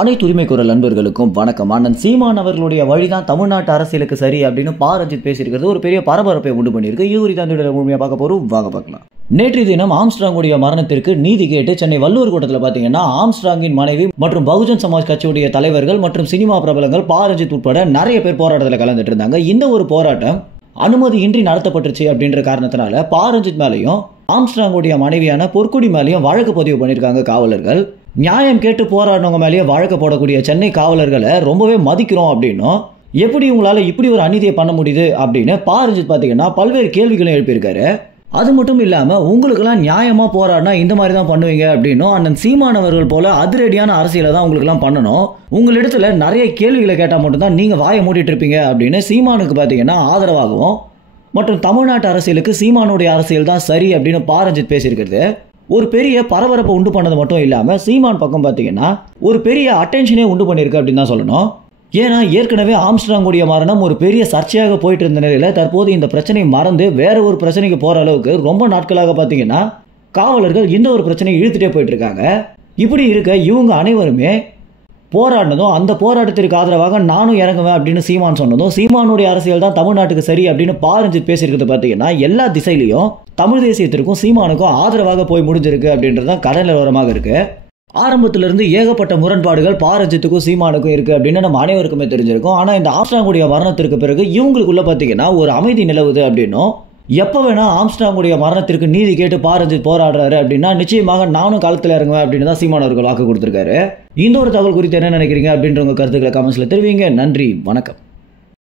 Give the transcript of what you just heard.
அனைத்து உரிமை குரல் நண்பர்களுக்கும் வணக்கம். அண்ணன் சீமான் அவர்களுடைய வழிதான் தமிழ்நாட்டு அரசியலுக்கு சரி அப்படின்னு ரஞ்சித் பேசியிருக்கிறது ஒரு பெரிய பரபரப்பை உண்டு பண்ணியிருக்கு. இது குறித்து அந்த முழுமையாக பார்க்க போறோம், வாங்க பார்க்கலாம். நேற்றைய தினம் ஆம்ஸ்ட்ராங்குடைய மரணத்திற்கு நீதி கேட்டு சென்னை வள்ளுவர் கூட்டத்தில் பார்த்தீங்கன்னா ஆம்ஸ்ட்ராங்கின் மனைவி மற்றும் பகுஜன் சமாஜ் கட்சியுடைய தலைவர்கள் மற்றும் சினிமா பிரபலங்கள் ரஞ்சித் உட்பட நிறைய பேர் போராட்டத்தில் கலந்துட்டு இருந்தாங்க. இந்த ஒரு போராட்டம் அனுமதியின்றி நடத்தப்பட்டுச்சு அப்படின்ற காரணத்தினால ரஞ்சித் மேலையும் ஆம்ஸ்ட்ராங்குடைய மனைவியான பொற்குடி மேலேயும் வழக்கு பதிவு பண்ணியிருக்காங்க காவலர்கள். நியாயம் கேட்டு போராடினவங்க மேலேயே வழக்கு போடக்கூடிய சென்னை காவலர்களை ரொம்பவே மதிக்கிறோம் அப்படின்னும், எப்படி உங்களால் இப்படி ஒரு அநீதியை பண்ண முடியுது அப்படின்னு ரஞ்சித் பார்த்தீங்கன்னா பல்வேறு கேள்விகளும் எழுப்பியிருக்காரு. அது மட்டும் இல்லாமல் உங்களுக்கெல்லாம் நியாயமாக போராடினா இந்த மாதிரி தான் பண்ணுவீங்க அப்படின்னும், அண்ணன் சீமான் அவர்கள் போல அதிரடியான அரசியலை தான் உங்களுக்கெல்லாம் பண்ணணும், உங்களிடத்துல நிறைய கேள்விகளை கேட்டால் மட்டும்தான் நீங்கள் வாயை மூடிட்டு இருப்பீங்க அப்படின்னு சீமானுக்கு பார்த்தீங்கன்னா ஆதரவாகவும் மற்றும் தமிழ்நாட்டு அரசியலுக்கு சீமானுடைய அரசியல் தான் சரி அப்படின்னு ரஞ்சித் பேசியிருக்கிறது ஒரு பெரிய பரபரப்பை உண்டு பண்ணது மட்டும் இல்லாமல் சீமான் பக்கம் பார்த்தீங்கன்னா ஒரு பெரிய அட்டென்ஷனே உண்டு பண்ணியிருக்கு அப்படின்னு தான் சொல்லணும். ஏன்னா ஏற்கனவே ஆம்ஸ்ட்ராங்குடைய மரணம் ஒரு பெரிய சர்ச்சையாக போயிட்டு இருந்த நிலையில் தற்போது இந்த பிரச்சனை மறந்து வேற ஒரு பிரச்சனைக்கு போகிற அளவுக்கு ரொம்ப நாட்களாக பார்த்தீங்கன்னா காவலர்கள் இந்த ஒரு பிரச்சனையை இழுத்துட்டே போயிட்டு இருக்காங்க. இப்படி இருக்க இவங்க அனைவருமே போராடினதும் அந்த போராட்டத்திற்கு ஆதரவாக நானும் இறங்குவேன் அப்படின்னு சீமான் சொன்னதும், சீமானுடைய அரசியல் தான் தமிழ்நாட்டுக்கு சரி அப்படின்னு ரஞ்சித் பேசியிருக்கிறது பார்த்தீங்கன்னா எல்லா திசையிலையும் தமிழ் தேசியத்திற்கும் சீமானுக்கும் ஆதரவாக போய் முடிஞ்சிருக்கு அப்படின்றதான் கடல் நிலவரமாக இருக்கு. ஆரம்பத்திலிருந்து ஏகப்பட்ட முரண்பாடுகள் ரஞ்சித்துக்கும் சீமானுக்கும் இருக்கு அப்படின்னு நம்ம அனைவருக்குமே தெரிஞ்சிருக்கும். ஆனால் இந்த ஆம்ஸ்ட்ராங்குடைய மரணத்திற்கு பிறகு இவங்களுக்குள்ள பார்த்தீங்கன்னா ஒரு அமைதி நிலவுது அப்படின்னும், எப்போ வேணா ஆம்ஸ்ட்ராங்குடைய மரணத்திற்கு நீதி கேட்டு ரஞ்சித் போராடுறாரு அப்படின்னா நிச்சயமாக நானும் காலத்தில் இறங்குவேன் அப்படின்னு தான் சீமான் அவர்கள் வாக்கு கொடுத்திருக்காரு. இந்த ஒரு தகவல் குறித்து என்ன நினைக்கிறீங்க அப்படின்ற உங்க கருத்துக்களை கமெண்ட்ஸ்ல தெரிவிங்க. நன்றி, வணக்கம்.